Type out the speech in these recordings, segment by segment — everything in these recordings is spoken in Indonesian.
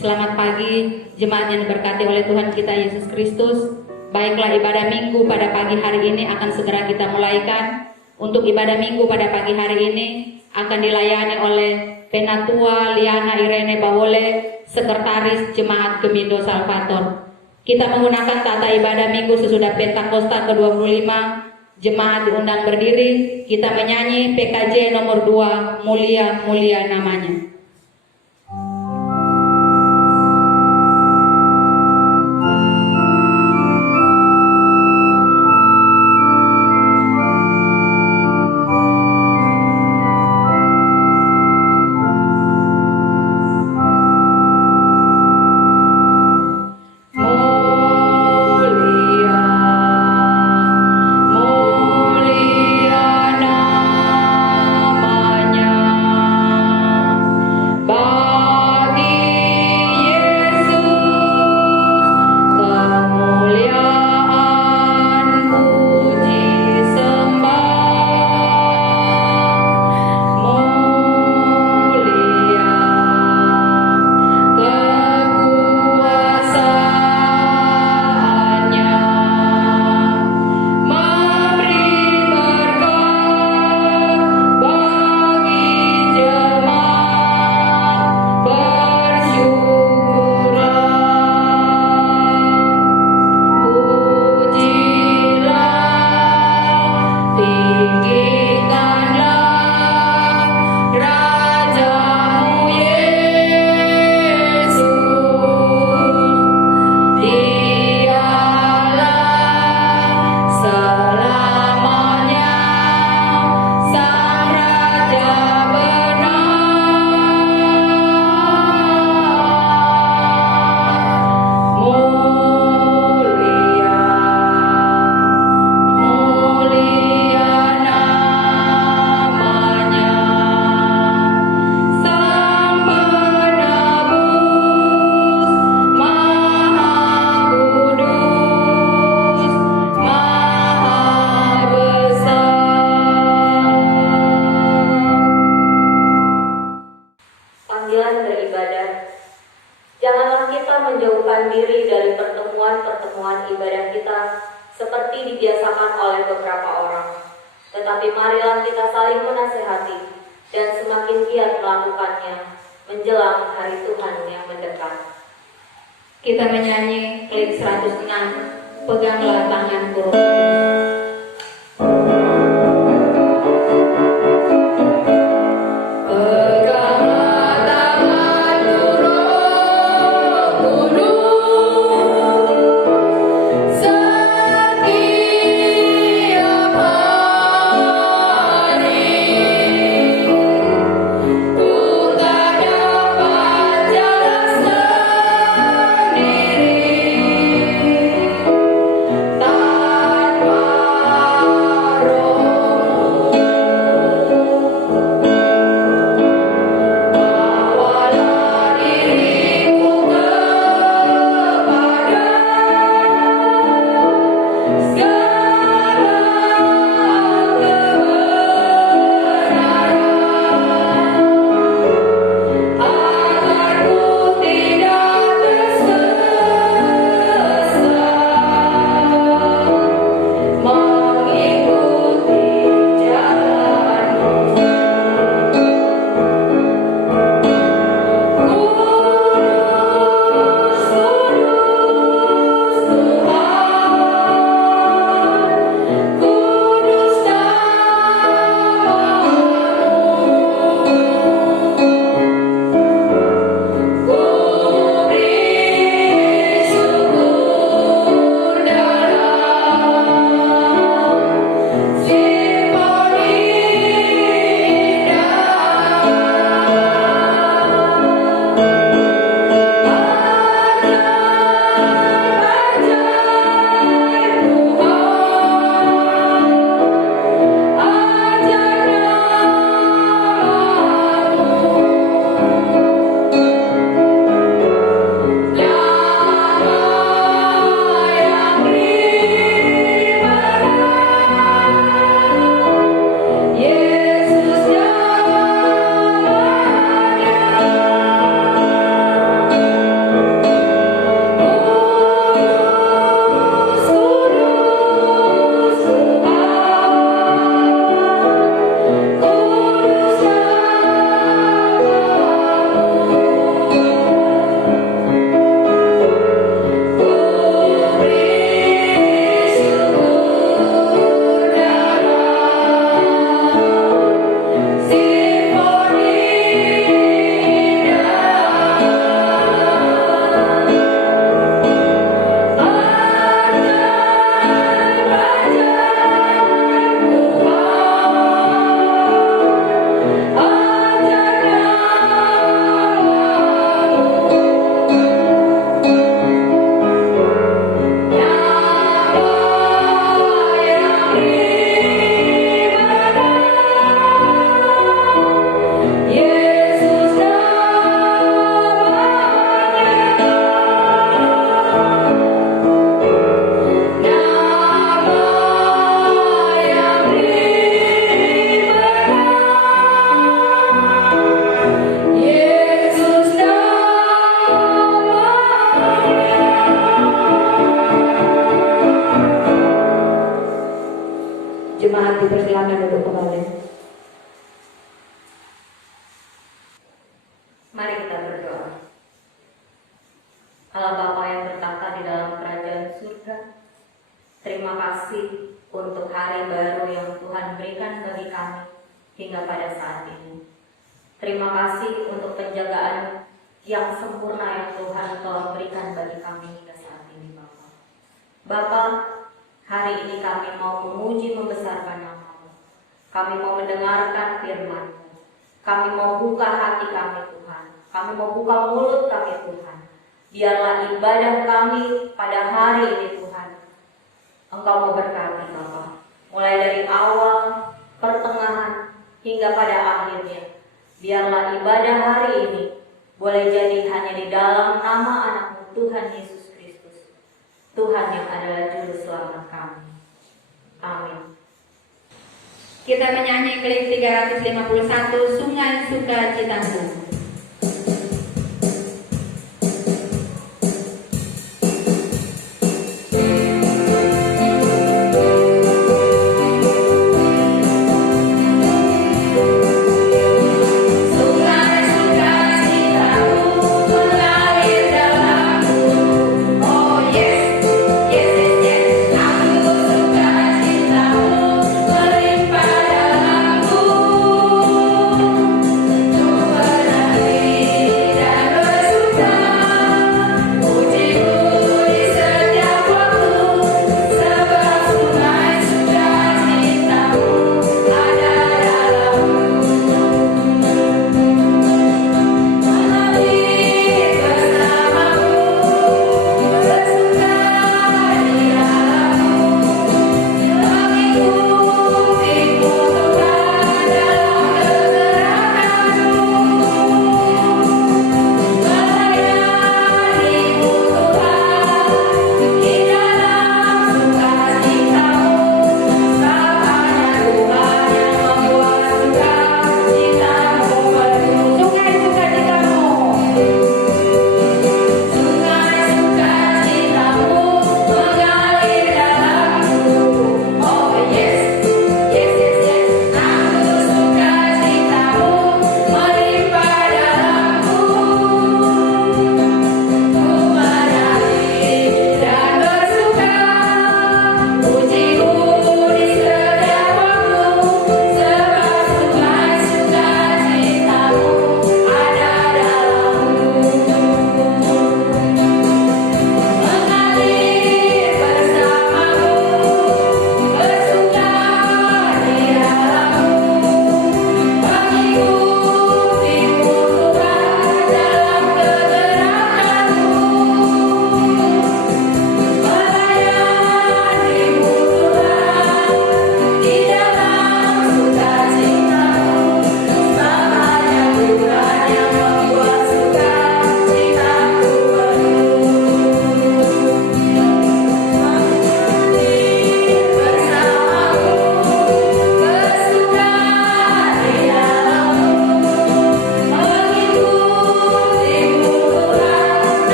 Selamat pagi, jemaat yang diberkati oleh Tuhan kita Yesus Kristus. Baiklah, ibadah minggu pada pagi hari ini akan segera kita mulaikan. Untuk ibadah minggu pada pagi hari ini akan dilayani oleh Penatua Liana Irene Bawole, Sekretaris Jemaat Gemindo Salvator. Kita menggunakan tata ibadah minggu sesudah Pentakosta ke-25. Jemaat diundang berdiri, kita menyanyi PKJ nomor 2, Mulia Mulia Namanya. Kita menyanyi klik 106, Peganglah Tanganku. Tanpa untuk hari baru yang Tuhan berikan bagi kami hingga pada saat ini. Terima kasih untuk penjagaan yang sempurna yang Tuhan telah berikan bagi kami hingga saat ini, Bapa. Bapa, hari ini kami mau memuji membesarkan nama-Mu. Kami mau mendengarkan firman-Mu. Kami mau buka hati kami, Tuhan. Kami mau buka mulut kami, Tuhan. Biarlah ibadah kami pada hari ini, Tuhan, Engkau mau berkati, Bapa. Mulai dari awal, pertengahan, hingga pada akhirnya. Biarlah ibadah hari ini boleh jadi hanya di dalam nama anak-Mu Tuhan Yesus Kristus, Tuhan yang adalah juru selamat kami. Amin. Kita menyanyi klik 351 Sungai Sukacitaku.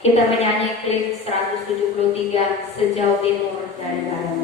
Kita menyanyi klik 173 Sejauh Timur dari Barat.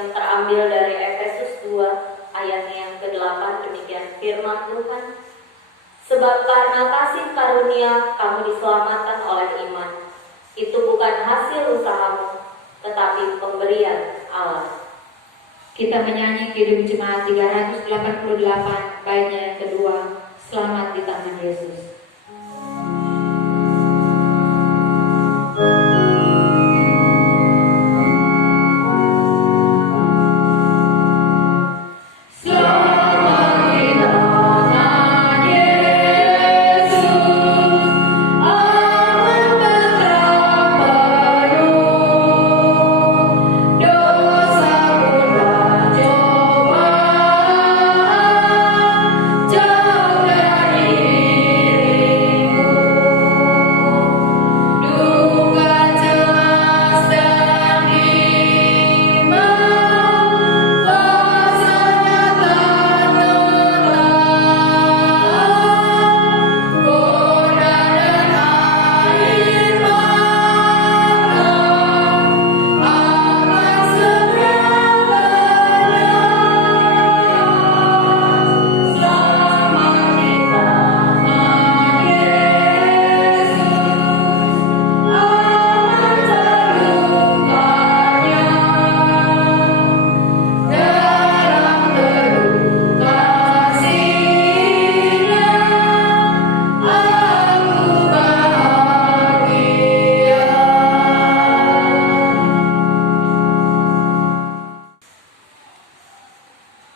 yang terambil dari Efesus 2 ayatnya yang ke-8. Demikian firman Tuhan. Sebab karena kasih karunia kamu diselamatkan oleh iman. Itu bukan hasil usahamu, tetapi pemberian Allah. Kita menyanyi Kidung Jemaat 388 baitnya yang kedua, Selamat di Tangan Yesus.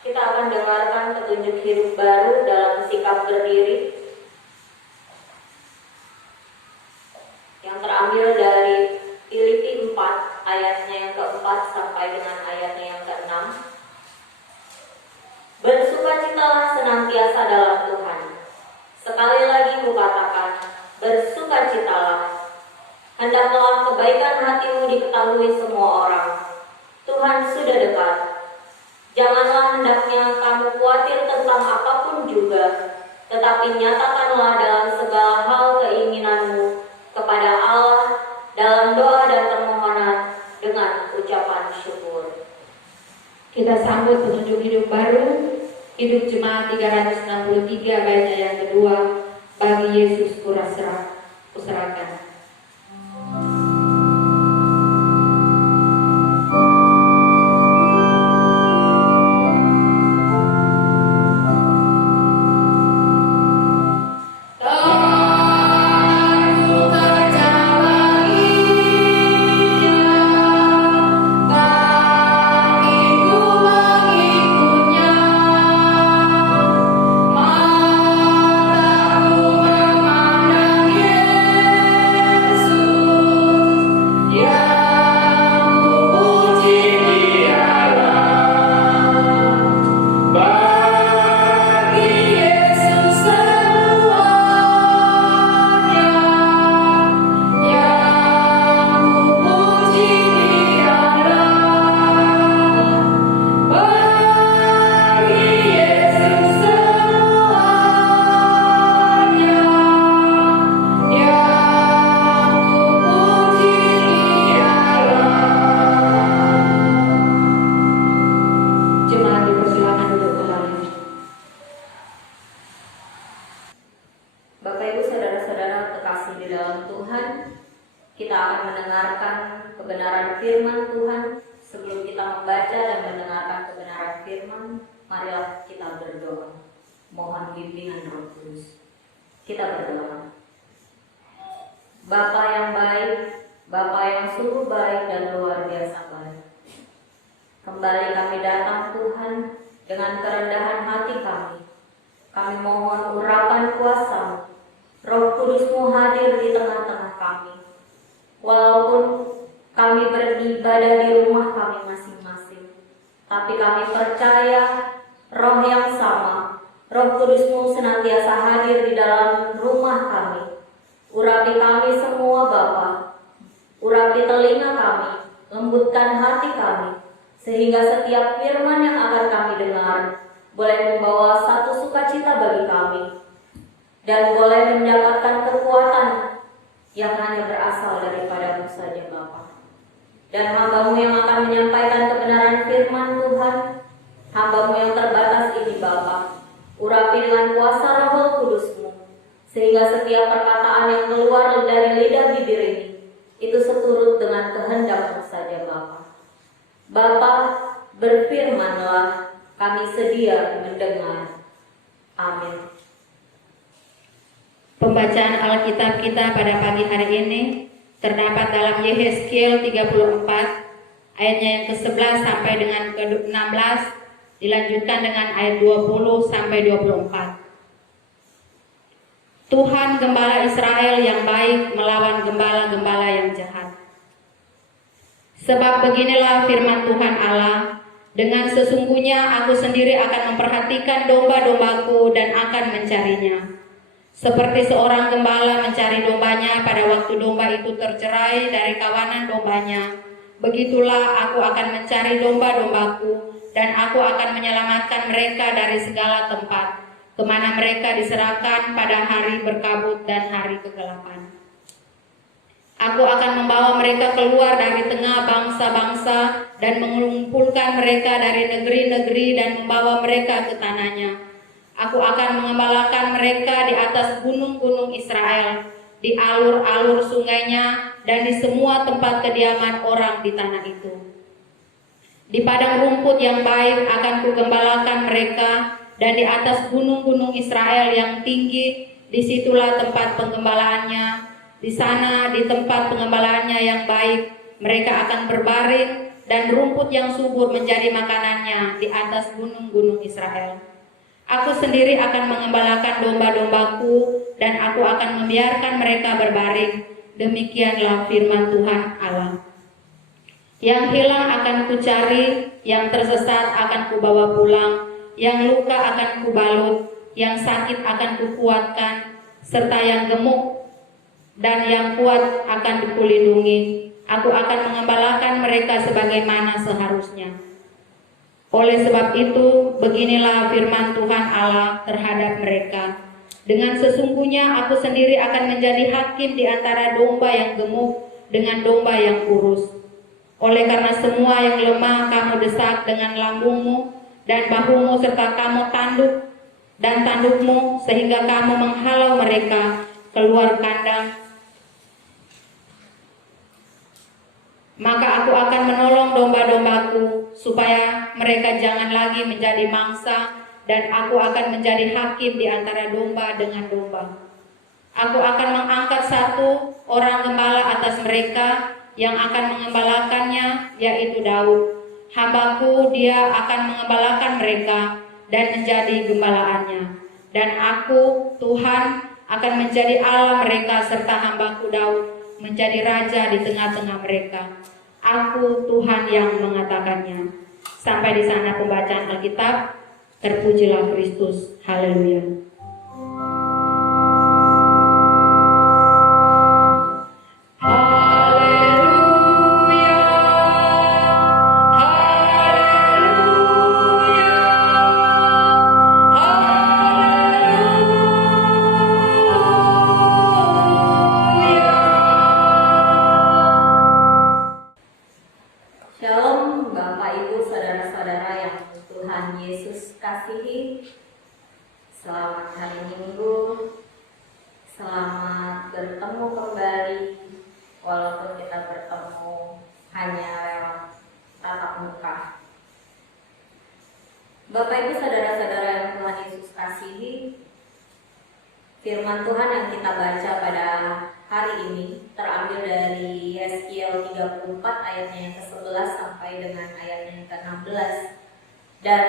Kita akan dengarkan petunjuk hidup baru dalam sikap berdiri yang terambil dari Filipi 4 ayatnya yang ke-4 sampai dengan ayatnya yang ke-6. Bersukacitalah senantiasa dalam Tuhan. Sekali lagi kukatakan, bersukacitalah. Hendaklah kebaikan hatimu diketahui semua orang. Tuhan sudah dekat. Janganlah hendaknya kamu khawatir tentang apapun juga, tetapi nyatakanlah dalam segala hal keinginanmu kepada Allah dalam doa dan permohonan dengan ucapan syukur. Kita sambut petunjuk hidup baru, Hidup Jemaat 363 baitnya yang kedua, Bagi Yesus kuserahkan. Bapak Ibu saudara-saudara terkasih di dalam Tuhan, kita akan mendengarkan kebenaran firman Tuhan. Sebelum kita membaca dan mendengarkan kebenaran firman, marilah kita berdoa. Mohon bimbingan Roh Kudus. Kita berdoa. Bapa yang baik, Bapa yang sungguh baik dan luar biasa baik. Kembali kami datang Tuhan dengan kerendahan hati kami. Kami mohon urapan kuasa-Mu. Roh Kudus-Mu hadir di tengah-tengah kami. Walaupun kami beribadah di rumah kami masing-masing, tapi kami percaya Roh yang sama, Roh Kudus-Mu senantiasa hadir di dalam rumah kami. Urapi kami semua Bapa, urapi telinga kami, lembutkan hati kami, sehingga setiap firman yang akan kami dengar boleh membawa satu sukacita bagi kami, dan boleh mendapatkan kekuatan yang hanya berasal daripada-Mu saja Bapa. Dan hamba-Mu yang akan menyampaikan kebenaran firman Hamba-Mu yang terbatas ini Bapa, urapi dengan kuasa Roh Kudus-Mu, sehingga setiap perkataan yang keluar dari lidah bibir ini, itu seturut dengan kehendak-Mu saja Bapa. Bapa, berfirmanlah, kami sedia mendengar. Amin. Pembacaan Alkitab kita pada pagi hari ini terdapat dalam Yehezkiel 34 ayatnya yang ke-11 sampai dengan ke-16, dilanjutkan dengan ayat 20 sampai 24. Tuhan gembala Israel yang baik melawan gembala-gembala yang jahat. Sebab beginilah firman Tuhan Allah, dengan sesungguhnya aku sendiri akan memperhatikan domba-dombaku dan akan mencarinya. Seperti seorang gembala mencari dombanya pada waktu domba itu tercerai dari kawanan dombanya, begitulah aku akan mencari domba-dombaku dan aku akan menyelamatkan mereka dari segala tempat, kemana mereka diserahkan pada hari berkabut dan hari kegelapan. Aku akan membawa mereka keluar dari tengah bangsa-bangsa dan mengumpulkan mereka dari negeri-negeri dan membawa mereka ke tanahnya. Aku akan mengembalakan mereka di atas gunung-gunung Israel, di alur-alur sungainya, dan di semua tempat kediaman orang di tanah itu. Di padang rumput yang baik akan kugembalakan mereka, dan di atas gunung-gunung Israel yang tinggi, disitulah tempat penggembalaannya. Di sana, di tempat pengembalaannya yang baik, mereka akan berbaring, dan rumput yang subur menjadi makanannya di atas gunung-gunung Israel. Aku sendiri akan mengembalakan domba-dombaku dan aku akan membiarkan mereka berbaring. Demikianlah firman Tuhan Allah. Yang hilang akan kucari, yang tersesat akan kubawa pulang, yang luka akan kubalut, yang sakit akan kukuatkan, serta yang gemuk dan yang kuat akan kulindungi. Aku akan mengembalakan mereka sebagaimana seharusnya. Oleh sebab itu, beginilah firman Tuhan Allah terhadap mereka. Dengan sesungguhnya aku sendiri akan menjadi hakim di antara domba yang gemuk dengan domba yang kurus. Oleh karena semua yang lemah kamu desak dengan lambungmu dan bahumu serta kamu tanduk dan tandukmu sehingga kamu menghalau mereka keluar kandang. Maka aku akan menolong domba-dombaku supaya mereka jangan lagi menjadi mangsa dan aku akan menjadi hakim di antara domba dengan domba. Aku akan mengangkat satu orang gembala atas mereka yang akan mengembalakannya, yaitu Daud. Hambaku, dia akan mengembalakan mereka dan menjadi gembalaannya. Dan aku, Tuhan, akan menjadi Allah mereka serta hambaku Daud menjadi raja di tengah-tengah mereka. Aku Tuhan yang mengatakannya. Sampai di sana pembacaan Alkitab. Terpujilah Kristus. Haleluya. Shalom Bapak Ibu Saudara-saudara yang Tuhan Yesus kasihi. Selamat hari Minggu. Selamat bertemu kembali, walaupun kita bertemu hanya lewat tatap muka. Bapak Ibu Saudara-saudara yang Tuhan Yesus kasihi, firman Tuhan yang kita baca pada hari ini terambil dari Yehezkiel 34 ayatnya yang ke-11 sampai dengan ayatnya yang ke-16 dan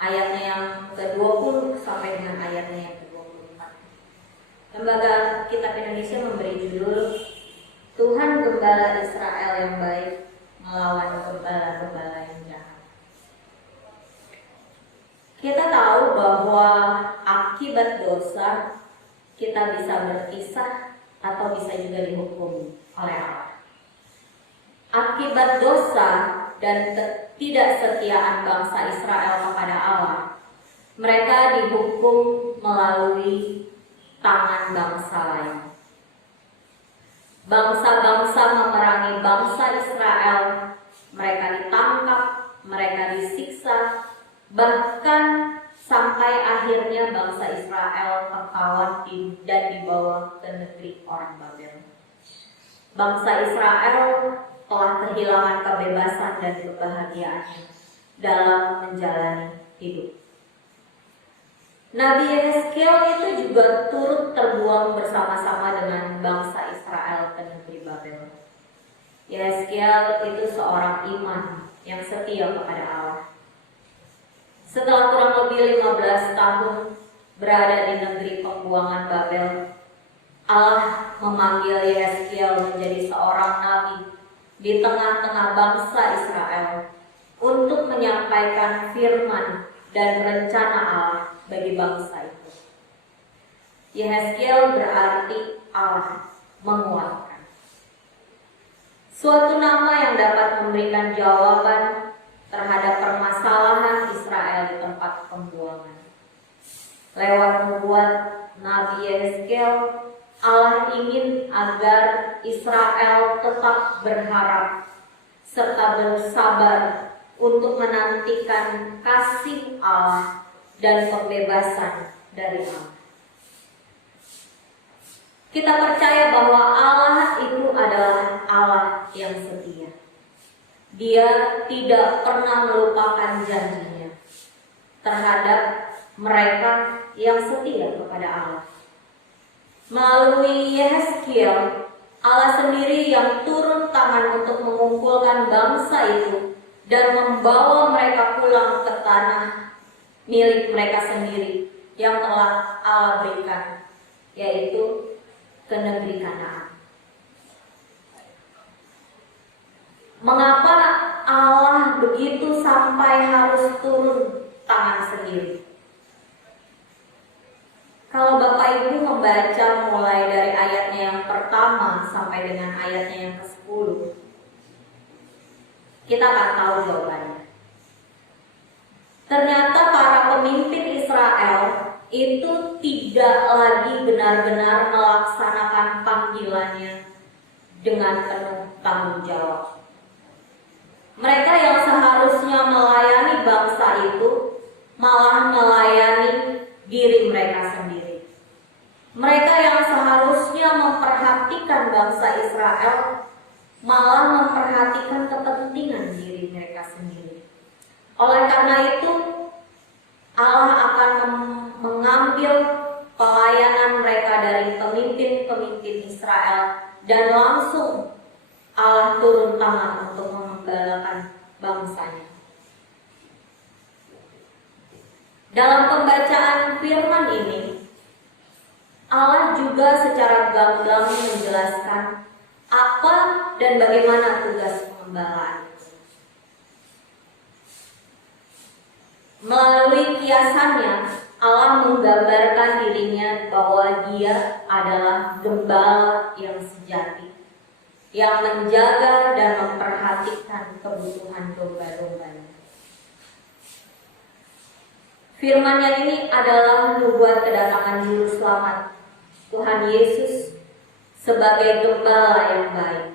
ayatnya yang ke-20 sampai dengan ayatnya yang ke-24. Lembaga Kitab Indonesia memberi judul Tuhan Gembala Israel yang baik melawan gembala-gembala yang jahat. Kita tahu bahwa akibat dosa kita bisa berpisah atau bisa juga dihukum oleh Allah. Akibat dosa dan ketidaksetiaan bangsa Israel kepada Allah, mereka dihukum melalui tangan bangsa lain. Bangsa-bangsa memerangi bangsa Israel, mereka ditangkap, mereka disiksa, Bahkan sampai akhirnya bangsa Israel tertawan dan dibawa ke negeri orang Babel. Bangsa Israel telah kehilangan kebebasan dan kebahagiaannya dalam menjalani hidup. Nabi Yehezkiel itu juga turut terbuang bersama-sama dengan bangsa Israel ke negeri Babel. Yehezkiel itu seorang imam yang setia kepada Allah. Setelah kurang lebih 15 tahun berada di negeri pembuangan Babel, Allah memanggil Yehezkiel menjadi seorang nabi di tengah-tengah bangsa Israel untuk menyampaikan firman dan rencana Allah bagi bangsa itu. Yehezkiel berarti Allah menguatkan. Suatu nama yang dapat memberikan jawaban terhadap permasalahan Israel di tempat pembuangan. Lewat nubuat Nabi Yehezkiel, Allah ingin agar Israel tetap berharap serta bersabar untuk menantikan kasih Allah dan pembebasan dari Allah. Kita percaya bahwa Allah itu adalah Allah yang setia. Dia tidak pernah melupakan janjinya terhadap mereka yang setia kepada Allah. Melalui Yehezkiel, Allah sendiri yang turun tangan untuk mengumpulkan bangsa itu dan membawa mereka pulang ke tanah milik mereka sendiri yang telah Allah berikan, yaitu ke negeri Kanaan. Mengapa Allah begitu sampai harus turun tangan sendiri? Kalau Bapak Ibu membaca mulai dari ayatnya yang pertama sampai dengan ayatnya yang ke-10, kita akan tahu jawabannya. Ternyata para pemimpin Israel itu tidak lagi benar-benar melaksanakan panggilannya dengan penuh tanggung jawab. Mereka yang seharusnya melayani bangsa itu malah melayani diri mereka sendiri. Mereka yang seharusnya memperhatikan bangsa Israel malah memperhatikan kepentingan diri mereka sendiri. Oleh karena itu, Allah akan mengambil pelayanan mereka dari pemimpin-pemimpin Israel dan langsung Allah turun tangan untuk mengembalakan bangsanya. Dalam pembacaan firman ini, Allah juga secara gamblang menjelaskan apa dan bagaimana tugas pengembalaan. Melalui kiasannya, Allah menggambarkan dirinya bahwa Dia adalah gembala yang sejati, yang menjaga dan memperhatikan kebutuhan domba-dombanya. Firman-Nya ini adalah nubuat kedatangan Juru Selamat, Tuhan Yesus, sebagai gembala yang baik.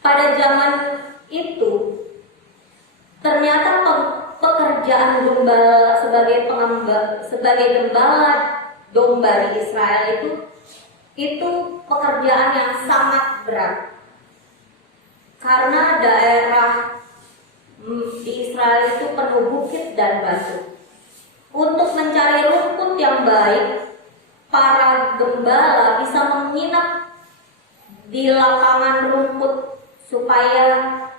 Pada zaman itu, ternyata pekerjaan gembala sebagai gembala domba di Israel itu pekerjaan yang sangat berat. Karena daerah di Israel itu penuh bukit dan batu. Untuk mencari rumput yang baik, para gembala bisa menginap di lapangan rumput supaya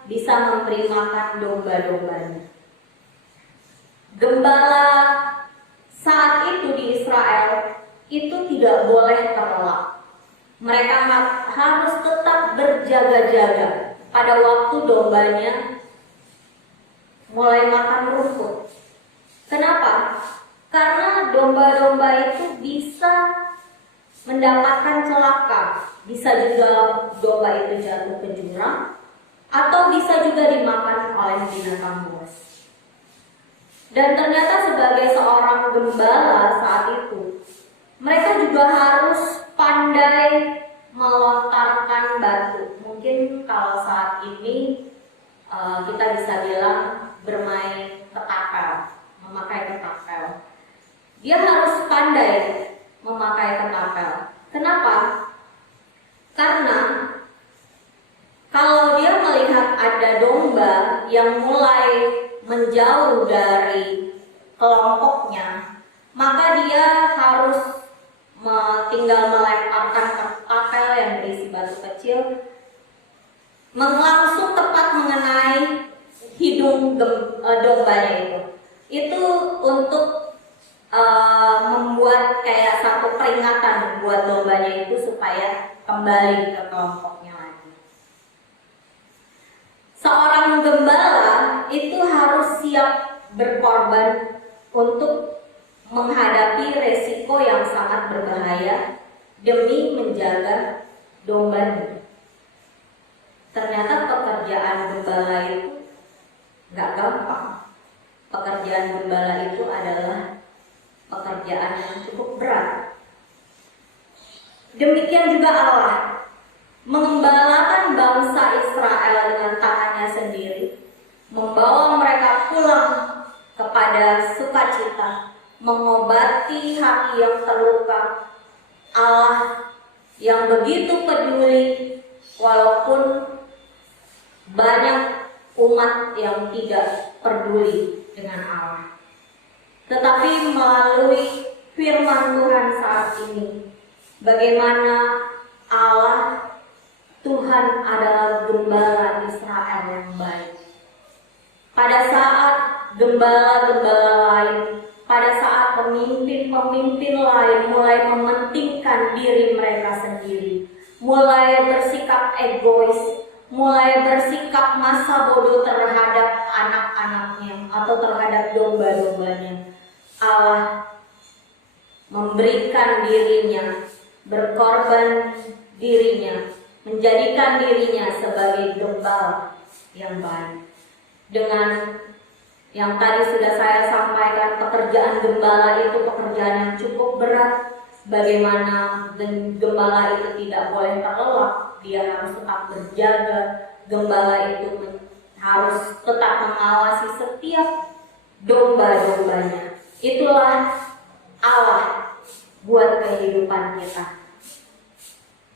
bisa memberi makan domba-dombanya. Gembala saat itu di Israel itu tidak boleh terlelap. Mereka harus tetap berjaga-jaga pada waktu dombanya mulai makan rumput. Kenapa? Karena domba-domba itu bisa mendapatkan celaka. Bisa juga domba itu jatuh ke jurang, atau bisa juga dimakan oleh binatang buas. Dan ternyata sebagai seorang gembala saat itu, mereka juga harus pandai melontarkan batu. Mungkin kalau saat ini kita bisa bilang bermain ketapel, memakai ketapel. Dia harus pandai memakai ketapel. Kenapa? Karena kalau dia melihat ada domba yang mulai menjauh dari kelompoknya, maka dia harus tinggal melemparkan ketapel yang berisi batu kecil langsung tepat mengenai hidung dombanya itu. Itu untuk membuat kayak satu peringatan buat dombanya itu supaya kembali ke kelompoknya lagi. Seorang gembala itu harus siap berkorban untuk menghadapi resiko yang sangat berbahaya demi menjaga dombanya. Ternyata pekerjaan gembala itu gak gampang. Pekerjaan gembala itu adalah pekerjaan yang cukup berat. Demikian juga Allah mengembalakan bangsa Israel dengan tangannya sendiri, membawa mereka pulang kepada sukacita, mengobati hati yang terluka. Allah yang begitu peduli walaupun banyak umat yang tidak peduli dengan Allah. Tetapi melalui firman Tuhan saat ini, bagaimana Allah Tuhan adalah gembala Israel yang baik. Pada saat gembala-gembala lain, pada saat pemimpin-pemimpin lain mulai mementingkan diri mereka sendiri, mulai bersikap egois, mulai bersikap masa bodoh terhadap anak-anaknya atau terhadap domba-dombanya, Allah memberikan dirinya, berkorban dirinya, menjadikan dirinya sebagai gembala yang baik. Dengan yang tadi sudah saya sampaikan, pekerjaan gembala itu pekerjaan yang cukup berat. Bagaimana gembala itu tidak boleh terlelap, dia harus tetap berjaga. Gembala itu harus tetap mengawasi setiap domba-dombanya. Itulah Allah buat kehidupan kita.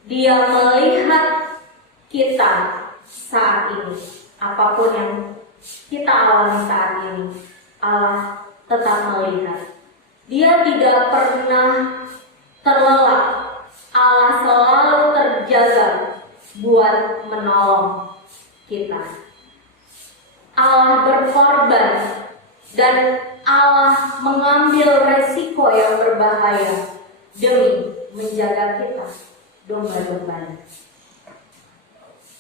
Dia melihat kita saat ini, apapun yang kita alami saat ini, Allah tetap melihat. Dia tidak pernah terlelap. Allah selalu terjaga buat menolong kita. Allah berkorban dan Allah mengambil resiko yang berbahaya demi menjaga kita, domba-dombanya.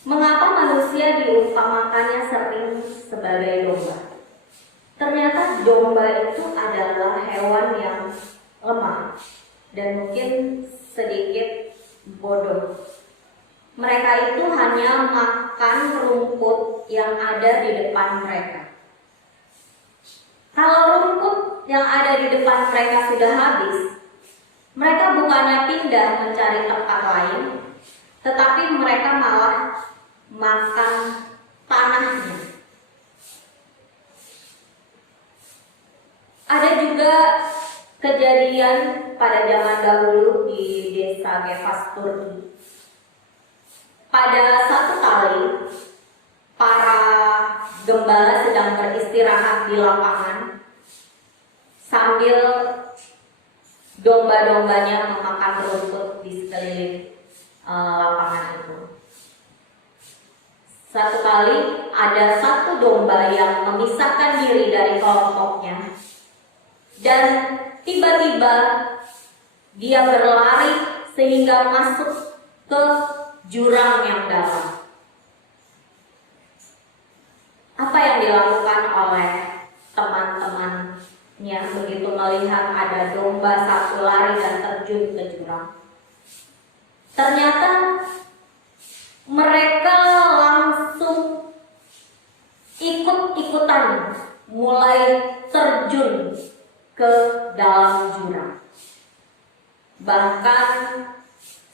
Mengapa manusia diumpamakannya sering sebagai domba? Ternyata domba itu adalah hewan yang lemah dan mungkin sedikit bodoh. Mereka itu hanya makan rumput yang ada di depan mereka. Kalau rumput yang ada di depan mereka sudah habis, mereka bukannya pindah mencari tempat lain, tetapi mereka malah makan tanahnya. Ada juga kejadian pada zaman dahulu di desa Gefas, Turki. Pada satu kali, para gembala sedang beristirahat di lapangan sambil domba-dombanya memakan rumput di sekeliling lapangan itu. Satu kali ada satu domba yang memisahkan diri dari kelompoknya dan tiba-tiba dia berlari sehingga masuk ke jurang yang dalam. Apa yang dilakukan oleh teman-temannya begitu melihat ada domba satu lari dan terjun ke jurang? Ternyata mereka langsung ikut-ikutan mulai terjun ke dalam jurang. Bahkan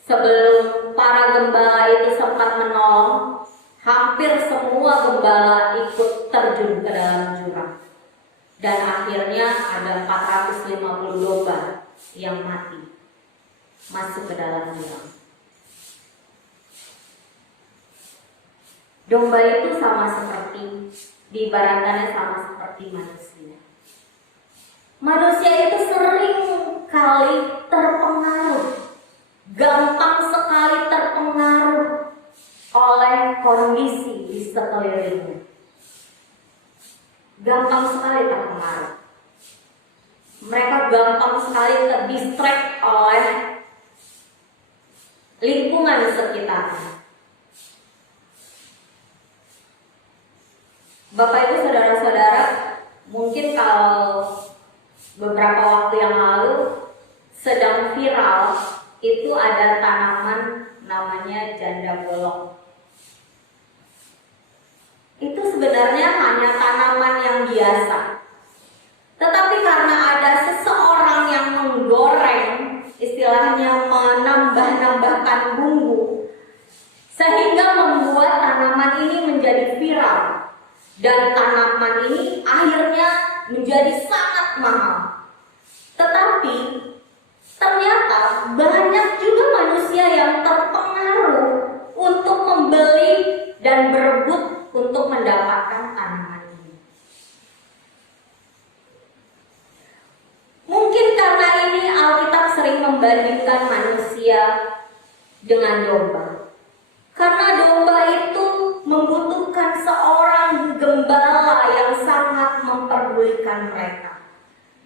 sebelum para gembala itu sempat menolong, hampir semua gembala ikut terjun terjun ke dalam jurang. Dan akhirnya ada 450 domba yang mati masuk ke dalam jurang. Domba itu sama seperti, diibaratkannya sama seperti manusia. Manusia itu sering kali terpengaruh, gampang sekali terpengaruh oleh kondisi di sekelilingnya. Gampang sekali terpengaruh. Mereka gampang sekali terdistract oleh lingkungan sekitarnya. Bapak Ibu saudara-saudara, mungkin kalau beberapa waktu yang lalu sedang viral itu ada tanaman namanya janda bolong. Itu sebenarnya hanya tanaman yang biasa. Tetapi karena ada seseorang yang menggoreng, istilahnya menambah-nambahkan bumbu, sehingga membuat tanaman ini menjadi viral. Dan tanaman ini akhirnya menjadi sangat mahal. Tetapi ternyata banyak juga manusia yang terpengaruh untuk membeli dan berebut untuk mendapatkan tanaman ini. Mungkin karena ini Alkitab sering membandingkan manusia dengan domba. Karena domba itu membutuhkan seorang gembala yang sangat memperdulikan mereka.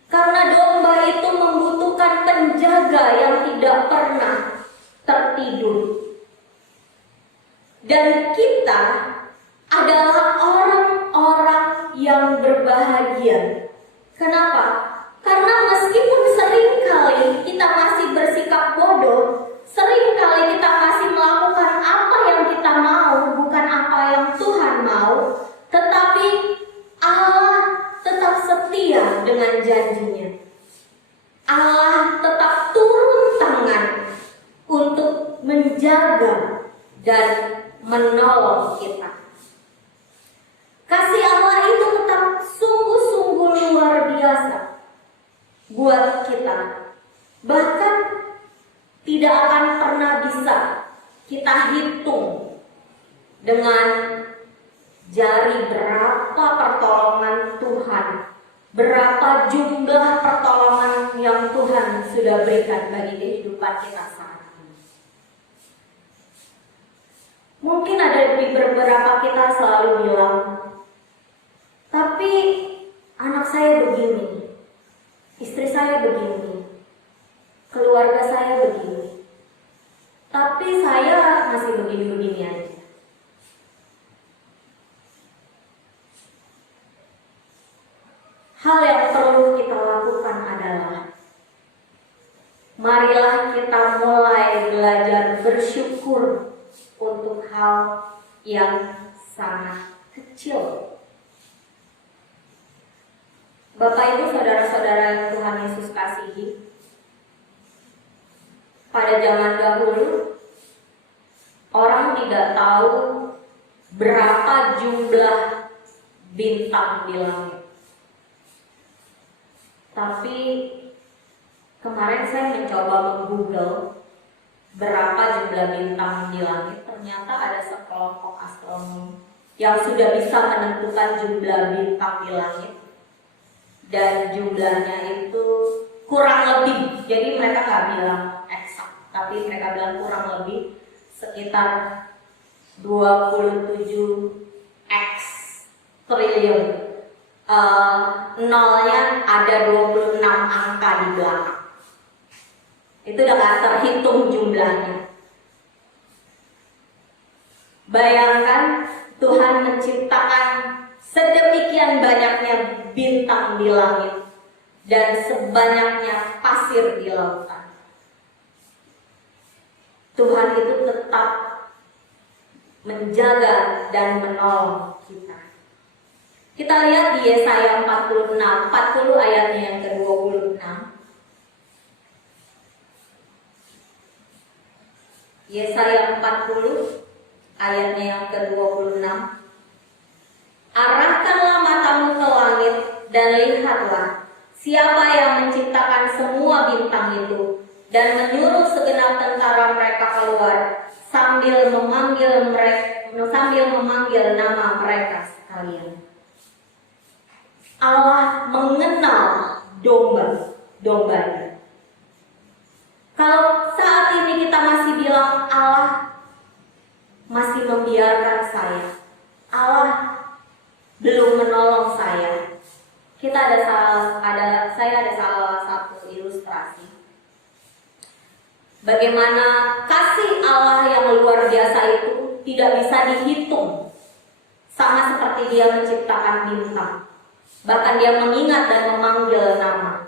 Karena domba itu membutuhkan penjaga yang tidak pernah tertidur. Dan kita adalah orang-orang yang berbahagia. Kenapa? Karena meskipun seringkali kita masih bersikap bodoh, seringkali kita masih melakukan apa yang kita mau, bukan apa yang Tuhan mau, tetapi Allah tetap setia dengan janjinya. Allah tetap turun tangan untuk menjaga dan menolong kita. Kasih Allah itu tetap sungguh-sungguh luar biasa buat kita. Bahkan tidak akan pernah bisa kita hitung dengan jari berapa pertolongan Tuhan, berapa jumlah pertolongan yang Tuhan sudah berikan bagi kehidupan kita saat ini. Mungkin ada di beberapa kita selalu bilang, tapi anak saya begini, istri saya begini, keluarga saya begini, tapi saya masih begini-begini aja. Hal yang perlu kita lakukan adalah marilah kita mulai belajar bersyukur untuk hal yang sangat kecil. Bapak Ibu saudara-saudara yang Tuhan Yesus kasihi, pada zaman dahulu orang tidak tahu berapa jumlah bintang di langit. Tapi kemarin saya mencoba meng-google berapa jumlah bintang di langit. Ternyata ada sekelompok astronom yang sudah bisa menentukan jumlah bintang di langit. Dan jumlahnya itu kurang lebih, jadi mereka nggak bilang eksak, tapi mereka bilang kurang lebih sekitar 27x triliun. Nolnya ada 26 angka di belakang. Itu udah gak terhitung jumlahnya. Bayangkan Tuhan menciptakan sedemikian banyaknya bintang di langit dan sebanyaknya pasir di lautan. Tuhan itu tetap menjaga dan menolong kita. Kita lihat di Yesaya 40 ayatnya yang ke-26. Yesaya 40 ayatnya yang ke-26. Arahkanlah Siapa yang menciptakan semua bintang itu dan menyuruh segenap tentara mereka keluar sambil memanggil nama mereka sekalian. Allah mengenal dombanya. Kalau saat ini kita masih bilang Allah masih membiarkan saya, Allah belum menolong saya. Saya ada salah satu ilustrasi. Bagaimana kasih Allah yang luar biasa itu tidak bisa dihitung. Sama seperti Dia menciptakan bintang. Bahkan Dia mengingat dan memanggil nama.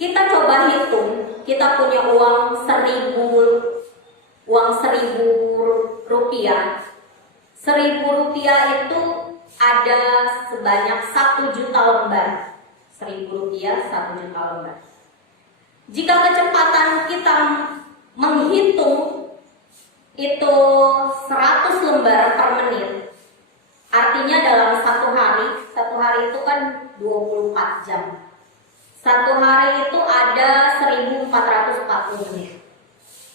Kita coba hitung, kita punya uang 1.000 rupiah. 1.000 rupiah itu ada sebanyak 1 juta lembar. 1.000 rupiah 1 juta lembar. Jika kecepatan kita menghitung itu 100 lembar per menit, artinya dalam satu hari itu kan 24 jam. Satu hari itu ada 1440 menit.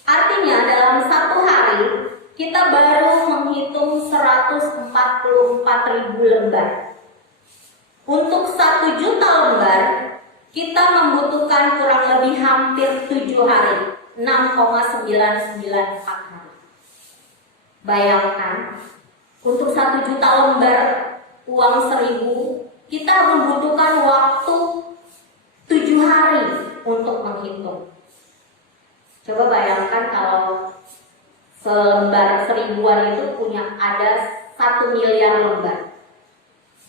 Artinya dalam satu hari kita baru menghitung 144.000 lembar. Untuk 1 juta lembar kita membutuhkan kurang lebih hampir 7 hari, 6,994 hari. Bayangkan, untuk 1 juta lembar uang 1.000 kita membutuhkan waktu 7 hari untuk menghitung. Coba bayangkan kalau selembar 1.000-an itu ada 1 miliar lembar.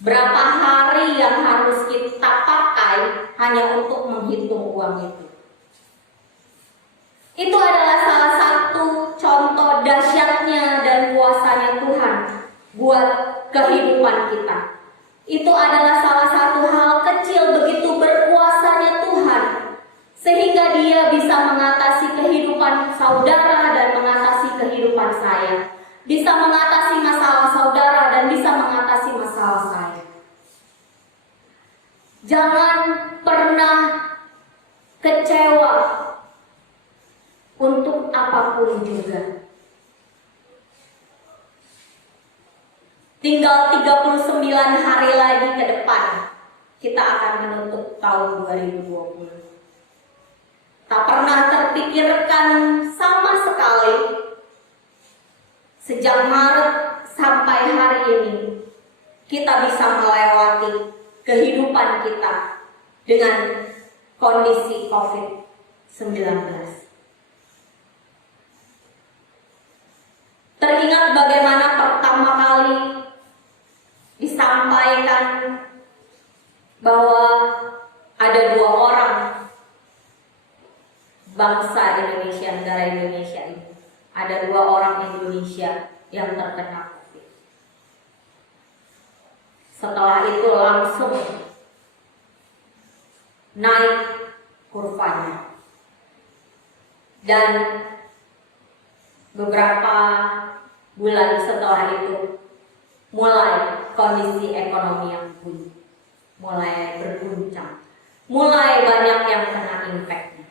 Berapa hari yang harus kita pakai hanya untuk menghitung uang itu? Itu adalah salah satu contoh dahsyatnya dan kuasanya Tuhan buat kehidupan kita. Itu adalah salah satu hal kecil begitu berkuasanya Tuhan, sehingga Dia bisa mengatasi kehidupan saudara dan mengatasi kehidupan saya, bisa mengatasi masalah saudara dan bisa mengatasi masalah saya. Jangan pernah kecewa untuk apapun juga. Tinggal 39 hari lagi ke depan kita akan menutup tahun 2020. Tak pernah terpikirkan sama sekali sejak Maret sampai hari ini kita bisa melewati kehidupan kita dengan kondisi COVID-19. Teringat bagaimana pertama kali disampaikan bahwa ada 2 orang bangsa Indonesia, negara Indonesia ini. Ada 2 orang Indonesia yang terkena COVID. Setelah itu langsung naik kurvanya. Dan beberapa bulan setelah itu mulai kondisi ekonomi yang mulai berguncang, mulai banyak yang kena impactnya.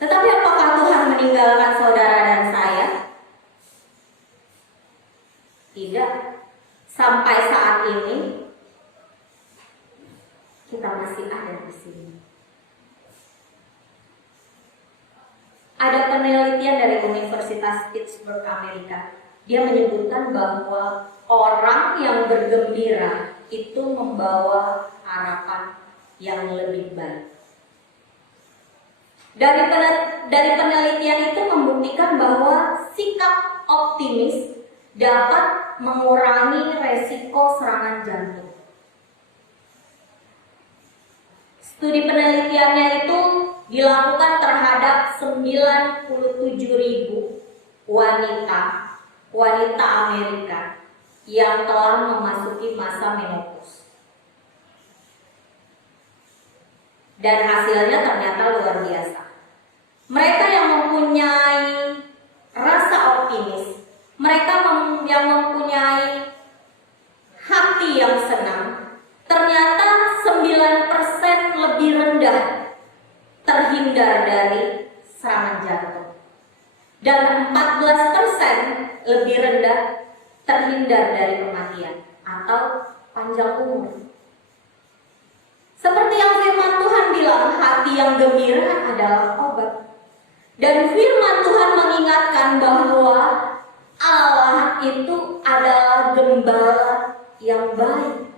Tetapi apakah Tuhan meninggalkan saudara dan saya? Tidak. Sampai saat ini kita masih ada di sini. Ada penelitian dari Universitas Pittsburgh, Amerika. Dia menyebutkan bahwa orang yang bergembira itu membawa harapan yang lebih baik. Dari penelitian itu membuktikan bahwa sikap optimis dapat mengurangi resiko serangan jantung. Studi penelitiannya itu dilakukan terhadap 97.000 wanita Amerika yang telah memasuki masa menopause. Dan hasilnya ternyata luar biasa. Mereka yang mempunyai rasa optimis, mereka yang mempunyai hak 14% lebih rendah terhindar dari kematian atau panjang umur. Seperti yang firman Tuhan bilang, hati yang gembira adalah obat. Dan firman Tuhan mengingatkan bahwa Allah itu adalah gembala yang baik.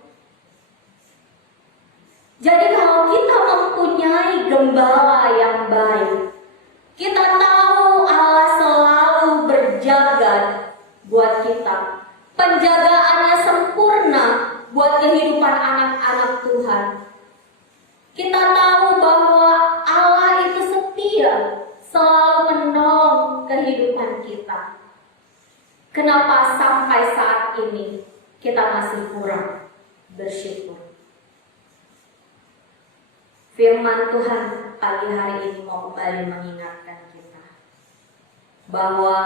Jadi kalau kita mempunyai gembala yang baik, kita tahu Allah selalu berjaga buat kita. Penjagaannya sempurna buat kehidupan anak-anak Tuhan. Kita tahu bahwa Allah itu setia, selalu menolong kehidupan kita. Kenapa sampai saat ini kita masih kurang bersyukur? Firman Tuhan pagi hari ini mau kembali mengingatkan kita bahwa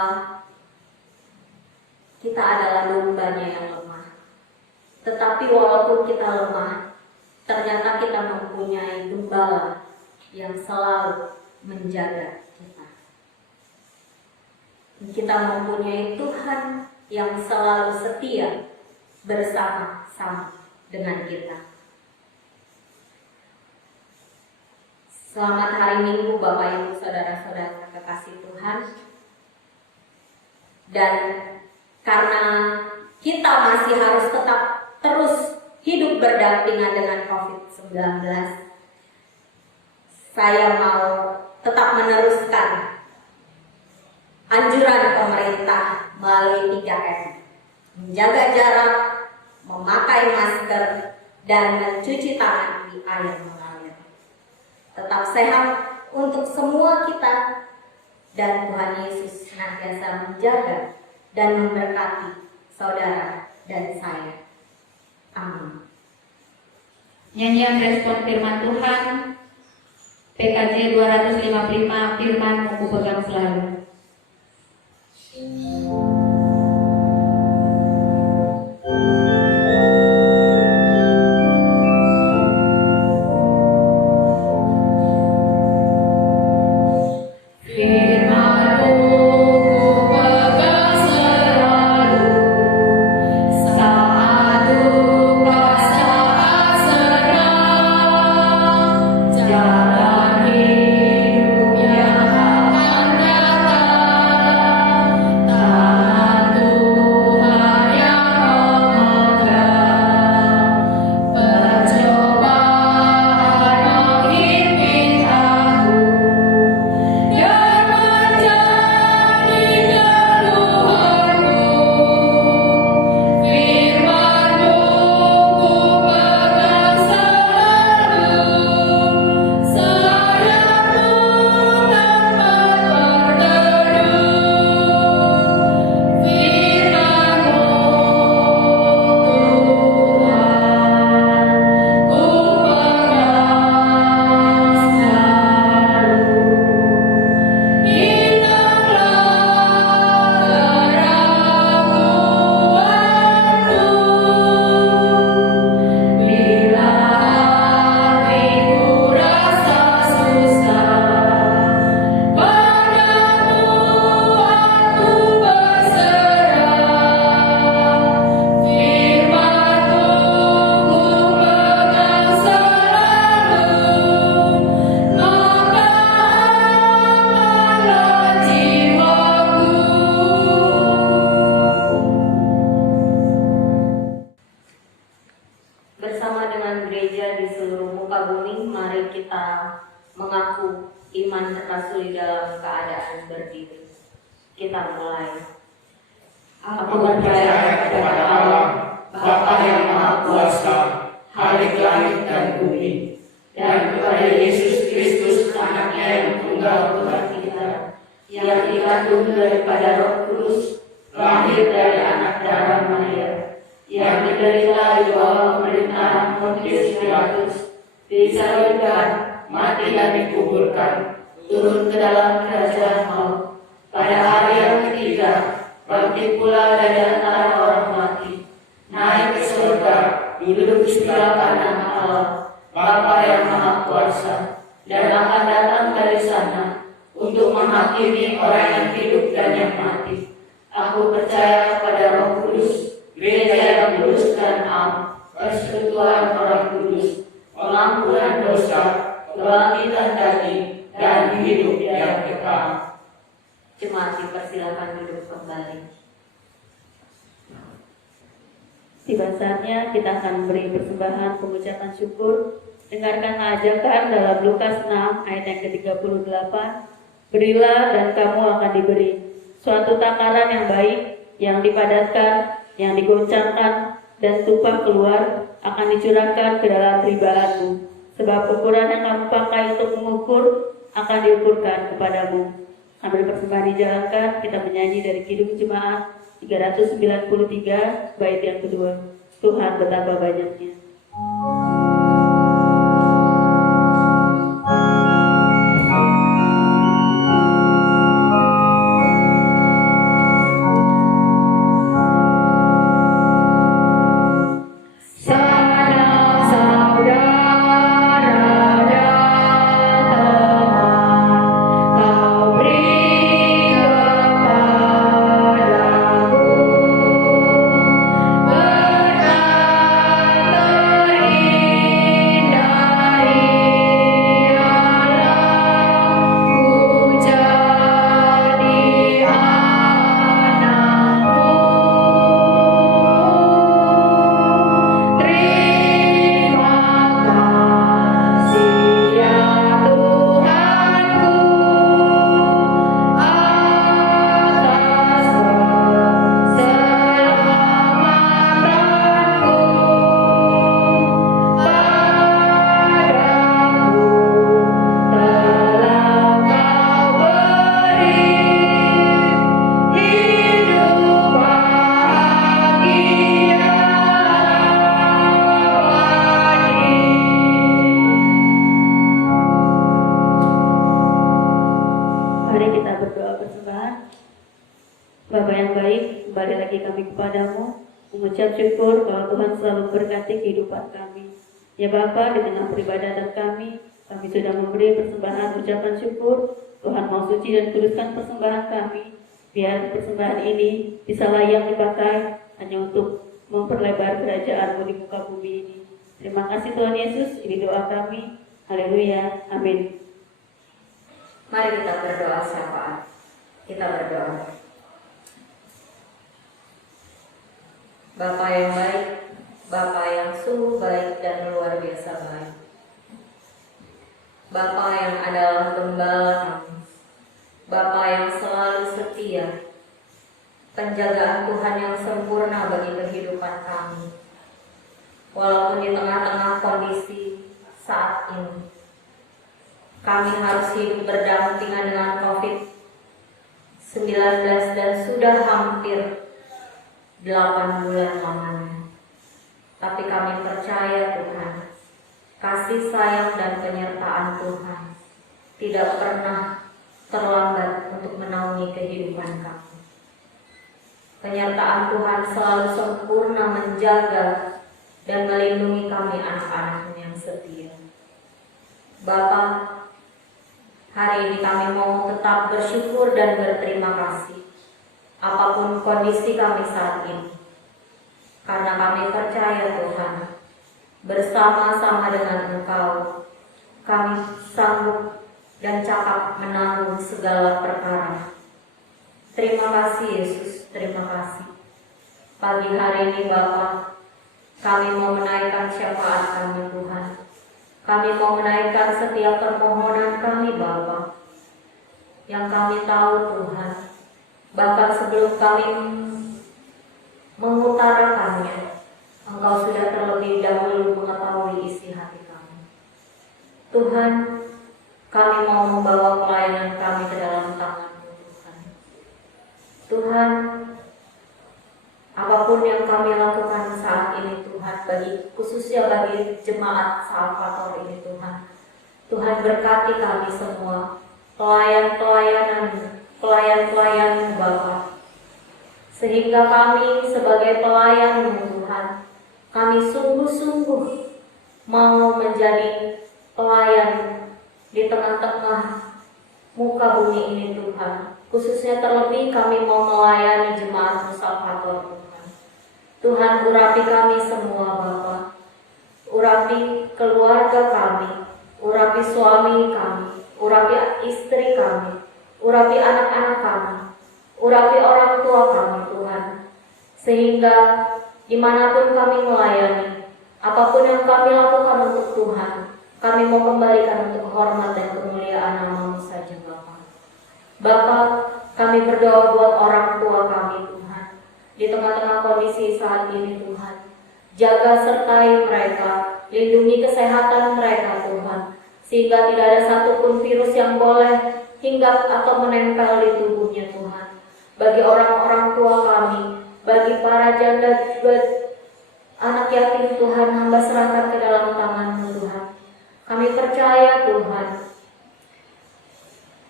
kita adalah dombanya yang lemah. Tetapi walaupun kita lemah, ternyata kita mempunyai gembala yang selalu menjaga kita. Kita mempunyai Tuhan yang selalu setia bersama-sama dengan kita. Selamat hari Minggu Bapak Ibu Saudara-saudara kekasih Tuhan. Dan karena kita masih harus tetap terus hidup berdampingan dengan COVID-19, saya mau tetap meneruskan anjuran pemerintah melalui 3M. Menjaga jarak, memakai masker, dan mencuci tangan di air mengalir. Tetap sehat untuk semua kita, dan Tuhan Yesus senantiasa menjaga dan memberkati saudara dan saya. Amin. Nyanyian respon firman Tuhan PKJ 255, firman-Mu ku pegang selalu. mengaku iman terasuli dalam keadaan berdiri. Kita mulai. Aku percaya kepada Allah, Bapa yang Maha Kuasa, Halik langit dan bumi, dan kepada Yesus Kristus, Anaknya yang tunggal Tuhan kita, yang dikandung daripada Roh Kudus, lahir dari anak darah Maria, yang menderita di bawah pemerintahan Pontius Pilatus, disalibkan, mati dan dikuburkan, turun ke dalam kerajaan maut, pada hari yang ketiga bangkit pula dari antara orang mati, naik ke surga, duduk di sebelah kanan Allah, Bapa yang Maha Kuasa, dan akan datang dari sana untuk menghakimi orang yang hidup dan yang mati. Aku percaya kepada Roh Kudus, gereja yang kudus dan am, persekutuan orang kudus, pengampunan dosa, kebangkitan daging, dan hidup yang kekal. Jemaat dipersilakan duduk kembali. Tiba saatnya kita akan memberi persembahan pengucapan syukur. Dengarkanlah ajakan dalam Lukas 6 ayat yang ke-38. Berilah dan kamu akan diberi. Suatu takaran yang baik, yang dipadatkan, yang digoncangkan, dan tumpah keluar akan dicurahkan ke dalam ribaanmu. Sebab ukuran yang kamu pakai untuk mengukur akan diukurkan kepadamu. Sambil persembahan dijalankan, kita menyanyi dari Kidung Jemaat 393 bait yang kedua. Tuhan betapa banyaknya. Bapa yang baik, kembali lagi kami kepadamu, mengucap syukur bahwa Tuhan selalu memberkati kehidupan kami. Ya Bapa, di tengah peribadatan kami sudah memberi persembahan ucapan syukur. Tuhan mau suci dan kuduskan persembahan kami, biar persembahan ini bisa layak dipakai hanya untuk memperlebar kerajaan-Mu di muka bumi ini. Terima kasih Tuhan Yesus, ini doa kami. Haleluya, amin. Mari kita berdoa syafaat. Kita berdoa. Bapa yang baik, Bapa yang sungguh baik dan luar biasa baik. Bapa yang adalah gembala kami, Bapa yang selalu setia, penjagaan Tuhan yang sempurna bagi kehidupan kami. Walaupun di tengah-tengah kondisi saat ini, kami harus hidup berdampingan dengan COVID-19 dan sudah hampir 8 bulan lamanya. Tapi kami percaya Tuhan, kasih sayang dan penyertaan Tuhan tidak pernah terlambat untuk menaungi kehidupan kami. Penyertaan Tuhan selalu sempurna menjaga dan melindungi kami anak-anak-Mu yang setia. Bapa, hari ini kami mau tetap bersyukur dan berterima kasih apapun kondisi kami saat ini, karena kami percaya Tuhan, bersama-sama dengan Engkau kami sanggup dan cakap menanggung segala perkara. Terima kasih Yesus, terima kasih. Pagi hari ini Bapa, kami mau menaikkan syafaat kami Tuhan. Kami mau menaikkan setiap permohonan kami Bapa, yang kami tahu Tuhan, bahkan sebelum kami mengutarakannya, Engkau sudah terlebih dahulu mengetahui isi hati kami. Tuhan, kami mau membawa pelayanan kami ke dalam tangan-Mu Tuhan. Tuhan, apapun yang kami lakukan saat ini Tuhan, khususnya bagi jemaat Salvator ini Tuhan, Tuhan berkati kami semua, pelayan-pelayan Bapa, sehingga kami sebagai pelayan Tuhan, kami sungguh-sungguh mau menjadi pelayan di tengah-tengah muka bumi ini Tuhan. Khususnya terlebih kami mau melayani jemaat Salvator Tuhan. Tuhan urapi kami semua Bapa. Urapi keluarga kami, urapi suami kami, urapi istri kami, urapi anak-anak kami, urapi orang tua kami Tuhan. Sehingga dimanapun kami melayani, apapun yang kami lakukan untuk Tuhan, kami mau kembalikan untuk hormat dan kemuliaan nama-Mu saja Bapa. Bapa, kami berdoa buat orang tua kami Tuhan. Di tengah-tengah kondisi saat ini Tuhan, jaga sertai mereka, lindungi kesehatan mereka Tuhan, sehingga tidak ada satupun virus yang boleh hinggap atau menempel di tubuhnya Tuhan. Bagi orang-orang tua kami, bagi para janda juga anak yatim Tuhan, hamba serahkan ke dalam tangan-Mu Tuhan. Kami percaya Tuhan,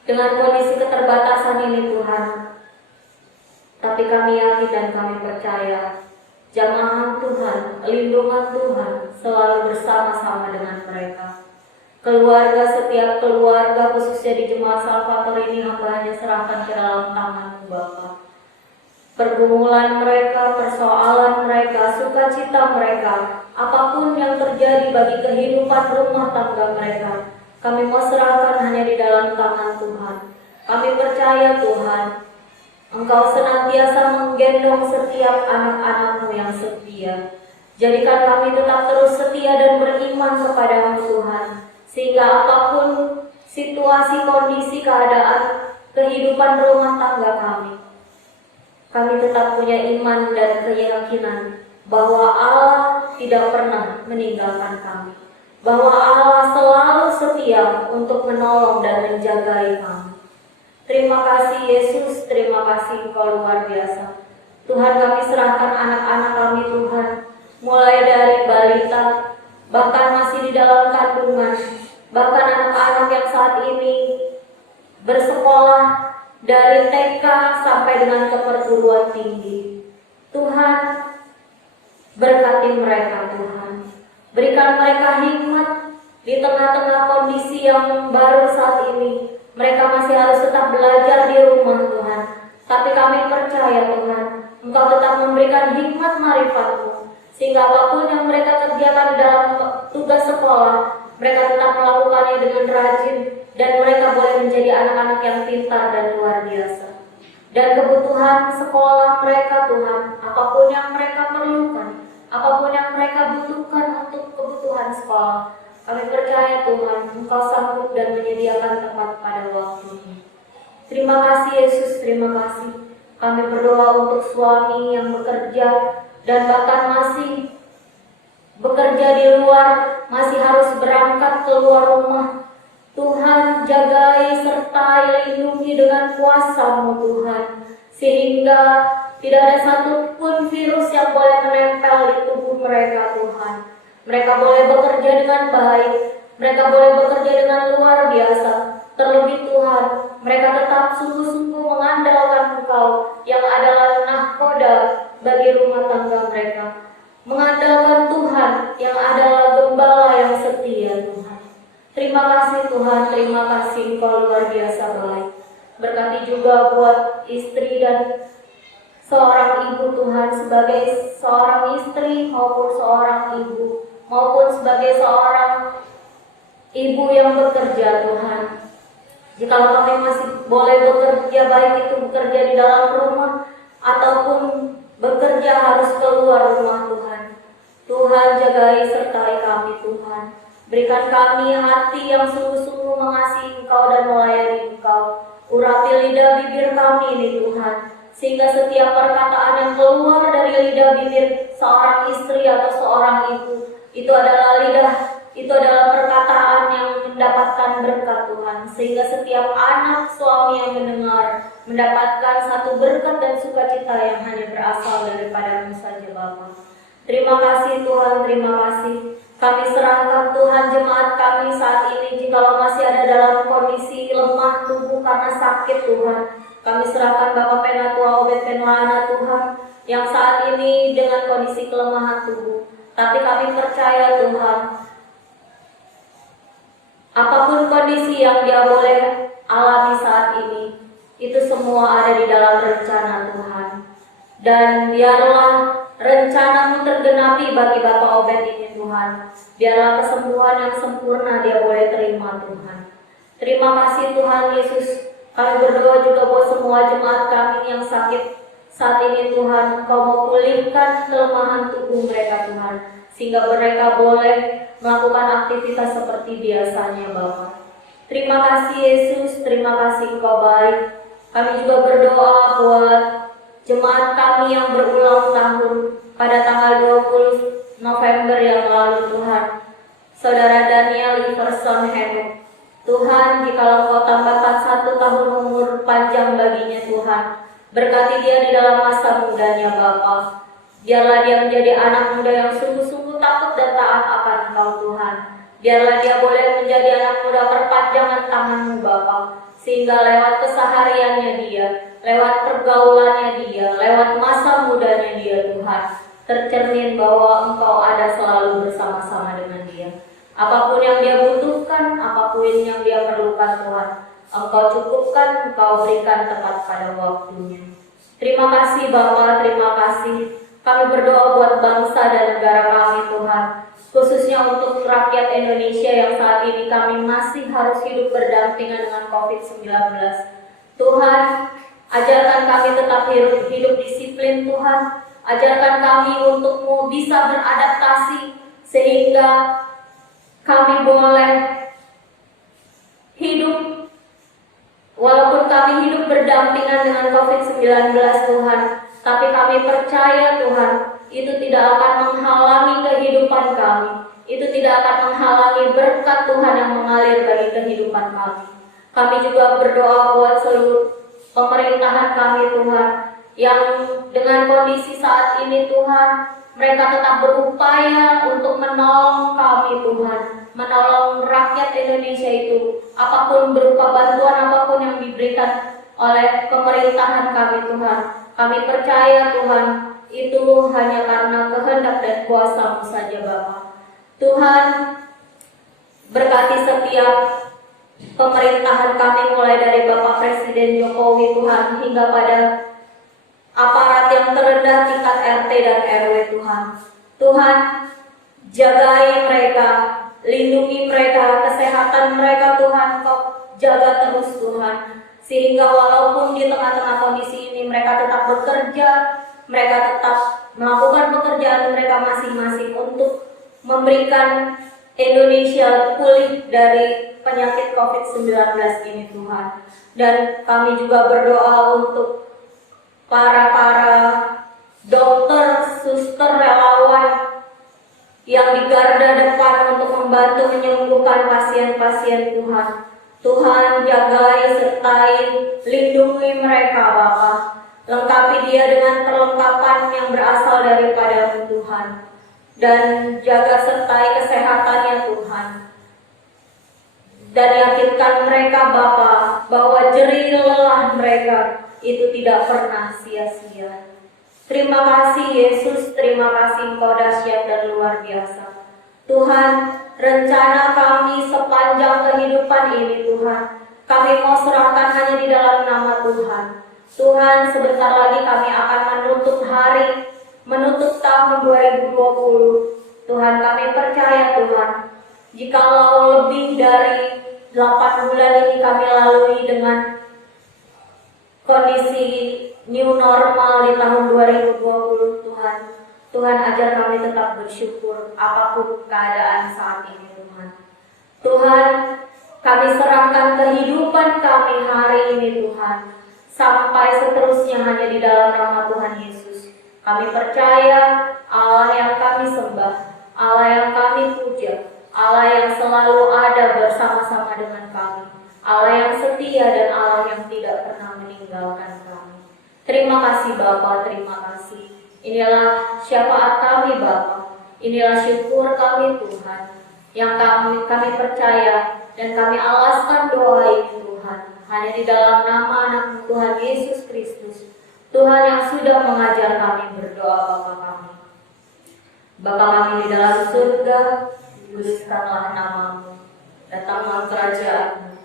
dengan kondisi keterbatasan ini Tuhan, tapi kami yakin dan kami percaya jamaah Tuhan, lindungan Tuhan selalu bersama-sama dengan mereka. Keluarga, setiap keluarga khususnya di Jemaat Salvator ini hamba hanya serahkan ke dalam tangan-Mu Bapa. Pergumulan mereka, persoalan mereka, sukacita mereka, apapun yang terjadi bagi kehidupan rumah tangga mereka, kami mau serahkan hanya di dalam tangan Tuhan. Kami percaya Tuhan, Engkau senantiasa menggendong setiap anak-anak-Mu yang setia. Jadikan kami tetap terus setia dan beriman kepada-Mu Tuhan, sehingga apapun situasi, kondisi, keadaan, kehidupan rumah tangga kami tetap punya iman dan keyakinan bahwa Allah tidak pernah meninggalkan kami, bahwa Allah selalu setia untuk menolong dan menjagai kami. Terima kasih Yesus, terima kasih Engkau luar biasa. Tuhan, kami serahkan anak-anak kami Tuhan, mulai dari balita, bahkan masih di dalam kandungan, bahkan anak-anak yang saat ini bersekolah dari TK sampai dengan ke perguruan tinggi. Tuhan, berkati mereka Tuhan. Berikan mereka hikmat di tengah-tengah kondisi yang baru saat ini. Mereka masih harus tetap belajar di rumah Tuhan. Tapi kami percaya Tuhan, Engkau tetap memberikan hikmat marifat-Mu, sehingga apapun yang mereka kerjakan dalam tugas sekolah, mereka tetap melakukannya dengan rajin, dan mereka boleh menjadi anak-anak yang pintar dan luar biasa. Dan kebutuhan sekolah mereka Tuhan, apapun yang mereka perlukan, apapun yang mereka butuhkan untuk kebutuhan sekolah, kami percaya Tuhan, Engkau sanggup dan menyediakan tempat pada waktunya. Terima kasih Yesus, terima kasih. Kami berdoa untuk suami yang bekerja dan bahkan masih bekerja di luar, masih harus berangkat keluar rumah. Tuhan, jagai sertai lindungi dengan kuasa-Mu Tuhan, sehingga tidak ada satupun virus yang boleh menempel di tubuh mereka Tuhan. Mereka boleh bekerja dengan baik, mereka boleh bekerja dengan luar biasa. Terlebih Tuhan, mereka tetap sungguh-sungguh mengandalkan Engkau yang adalah nahkoda bagi rumah tangga mereka. Mengandalkan Tuhan yang adalah gembala yang setia Tuhan. Terima kasih Tuhan, terima kasih Engkau luar biasa baik. Berkati juga buat istri dan seorang ibu Tuhan, sebagai seorang istri maupun seorang ibu, maupun sebagai seorang ibu yang bekerja Tuhan. Jikalau kami masih boleh bekerja, baik itu bekerja di dalam rumah ataupun bekerja harus keluar rumah Tuhan. Tuhan, jagai sertai kami Tuhan. Berikan kami hati yang sungguh-sungguh mengasihi Engkau dan melayani Engkau. Urapi lidah bibir kami ini Tuhan, sehingga setiap perkataan yang keluar dari lidah bibir seorang istri atau seorang ibu, itu adalah perkataan yang mendapatkan berkat Tuhan, sehingga setiap anak suami yang mendengar mendapatkan satu berkat dan sukacita yang hanya berasal daripada-Mu saja Bapa. Terima kasih Tuhan, terima kasih. Kami serahkan Tuhan jemaat kami saat ini, jikalau masih ada dalam kondisi lemah tubuh karena sakit Tuhan. Kami serahkan Bapak Penatua Obed Penlana Tuhan, yang saat ini dengan kondisi kelemahan tubuh. Tapi kami percaya Tuhan, apapun kondisi yang dia boleh alami saat ini, itu semua ada di dalam rencana Tuhan. Dan biarlah rencana-Mu tergenapi bagi Bapak Obed ini Tuhan. Biarlah kesembuhan yang sempurna dia boleh terima Tuhan. Terima kasih Tuhan Yesus. Kami berdoa juga buat semua jemaat kami yang sakit saat ini Tuhan. Engkau mau pulihkan kelemahan tubuh mereka Tuhan, sehingga mereka boleh melakukan aktivitas seperti biasanya Bapak. Terima kasih Yesus, terima kasih Engkau baik. Kami juga berdoa buat jemaat kami yang berulang tahun pada tanggal 20 November yang lalu Tuhan. Saudara Daniel Iverson Henuk, Tuhan, jikalau Engkau tambahkan 1 tahun umur panjang baginya Tuhan, berkati dia di dalam masa mudanya Bapa. Biarlah dia menjadi anak muda yang sungguh-sungguh takut dan taat akan Engkau Tuhan. Biarlah dia boleh menjadi anak muda perpanjangan tangan-Mu Bapa, sehingga lewat kesehariannya dia, lewat pergaulannya dia, lewat masa mudanya dia Tuhan, tercermin bahwa Engkau ada selalu bersama-sama dengan dia. Apapun yang dia butuhkan, apapun yang dia perlukan Tuhan, Engkau cukupkan, Engkau berikan tepat pada waktunya. Terima kasih Bapa, terima kasih. Kami berdoa buat bangsa dan negara kami Tuhan, khususnya untuk rakyat Indonesia yang saat ini kami masih harus hidup berdampingan dengan COVID-19. Tuhan, ajarkan kami tetap hidup disiplin Tuhan. Ajarkan kami untuk bisa beradaptasi sehingga kami boleh hidup, walaupun kami hidup berdampingan dengan COVID-19 Tuhan, tapi kami percaya Tuhan, itu tidak akan menghalangi kehidupan kami. Itu tidak akan menghalangi berkat Tuhan yang mengalir bagi kehidupan kami. Kami juga berdoa buat seluruh pemerintahan kami Tuhan, yang dengan kondisi saat ini Tuhan, mereka tetap berupaya untuk menolong kami Tuhan, menolong rakyat Indonesia itu, apapun berupa bantuan apapun yang diberikan oleh pemerintahan kami Tuhan. Kami percaya Tuhan, itu hanya karena kehendak dan kuasa-Mu saja Bapa. Tuhan, berkati setiap pemerintahan kami mulai dari Bapak Presiden Jokowi Tuhan, hingga pada aparat yang terendah tingkat RT dan RW Tuhan. Tuhan, jagai mereka, lindungi mereka, kesehatan mereka Tuhan, Kau jaga terus Tuhan. Sehingga walaupun di tengah-tengah kondisi ini mereka tetap bekerja, mereka tetap melakukan pekerjaan mereka masing-masing untuk memberikan Indonesia pulih dari penyakit COVID-19 ini Tuhan. Dan kami juga berdoa untuk para dokter, suster, relawan yang di garda depan untuk membantu menyembuhkan pasien-pasien Tuhan. Tuhan, jagai, sertai, lindungi mereka Bapa. Lengkapi dia dengan perlengkapan yang berasal daripada-Mu Tuhan. Dan jaga sertai kesehatannya Tuhan. Dan yakinkan mereka Bapa bahwa jerih lelah mereka itu tidak pernah sia-sia. Terima kasih Yesus, terima kasih Engkau dahsyat dan luar biasa. Tuhan, rencana kami sepanjang kehidupan ini Tuhan, kami mau serahkan hanya di dalam nama Tuhan. Tuhan, sebentar lagi kami akan menutup tahun 2020. Tuhan, kami percaya Tuhan, jikalau lebih dari 8 bulan ini kami lalui dengan kondisi new normal di tahun 2020 Tuhan. Tuhan, ajar kami tetap bersyukur apapun keadaan saat ini Tuhan. Tuhan, kami serahkan kehidupan kami hari ini Tuhan, sampai seterusnya hanya di dalam nama Tuhan Yesus. Kami percaya Allah yang kami sembah, Allah yang kami puja, Allah yang selalu ada bersama-sama dengan kami, Allah yang setia dan Allah yang tidak pernah meninggalkan kami. Terima kasih Bapa, terima kasih. Inilah syafaat kami Bapa, inilah syukur kami Tuhan, yang kami percaya dan kami alaskan doa ini Tuhan, hanya di dalam nama anak Tuhan Yesus Kristus, Tuhan yang sudah mengajar kami berdoa Bapa kami. Bapa kami di dalam surga, dikuduskanlah nama-Mu, datanglah kerajaan-Mu,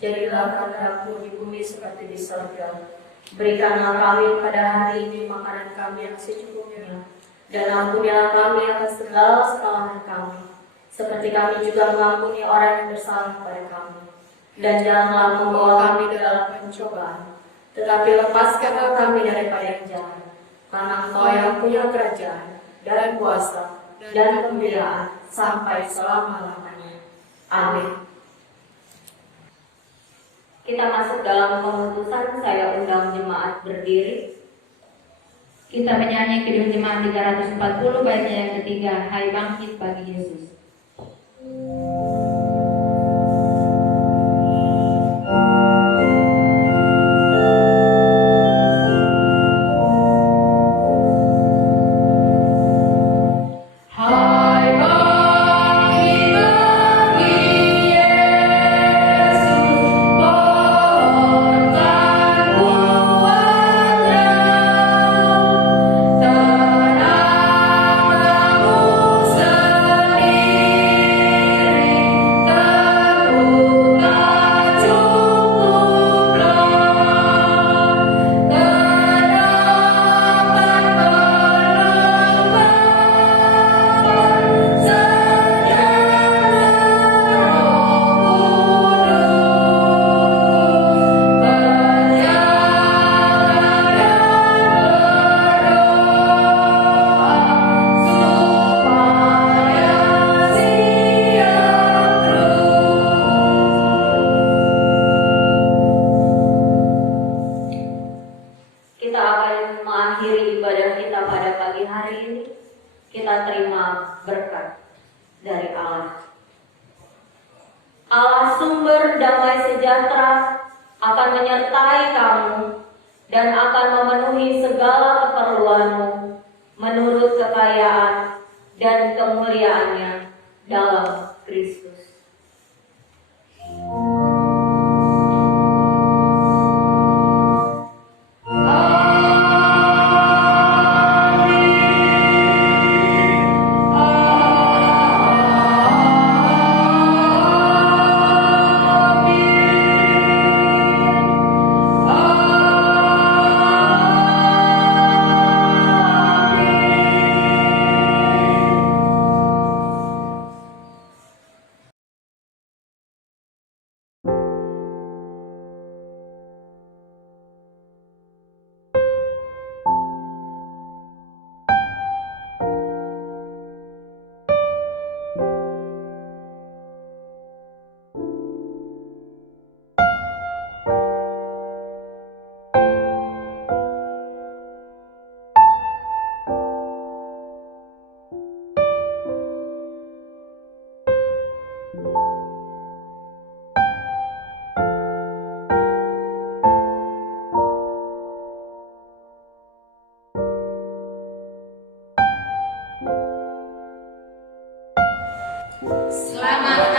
Jadilah kehendak-Mu di bumi seperti di surga. Berikanlah kami pada hari ini makanan kami yang secukupnya, dan ampunilah kami atas segala kesalahan kami, seperti kami juga mengampuni orang yang bersalah pada kami. Dan janganlah membawa kami dalam pencobaan, tetapi lepaskanlah kami daripada yang jahat. Karena Engkau yang punya kerajaan, dan kuasa, dan kemuliaan, sampai selama-lamanya. Amin. Kita masuk dalam pengutusan, saya undang jemaat berdiri. Kita menyanyi Kidung Jemaat 340 baitnya yang ketiga, Hai bangkit bagi Yesus. Kita akan mengakhiri ibadah kita pada pagi hari ini. Kita terima berkat dari Allah. Allah sumber damai sejahtera akan menyertai kamu dan akan memenuhi segala keperluanmu menurut kekayaan dan kemuliaannya dalam Kristus. Selamat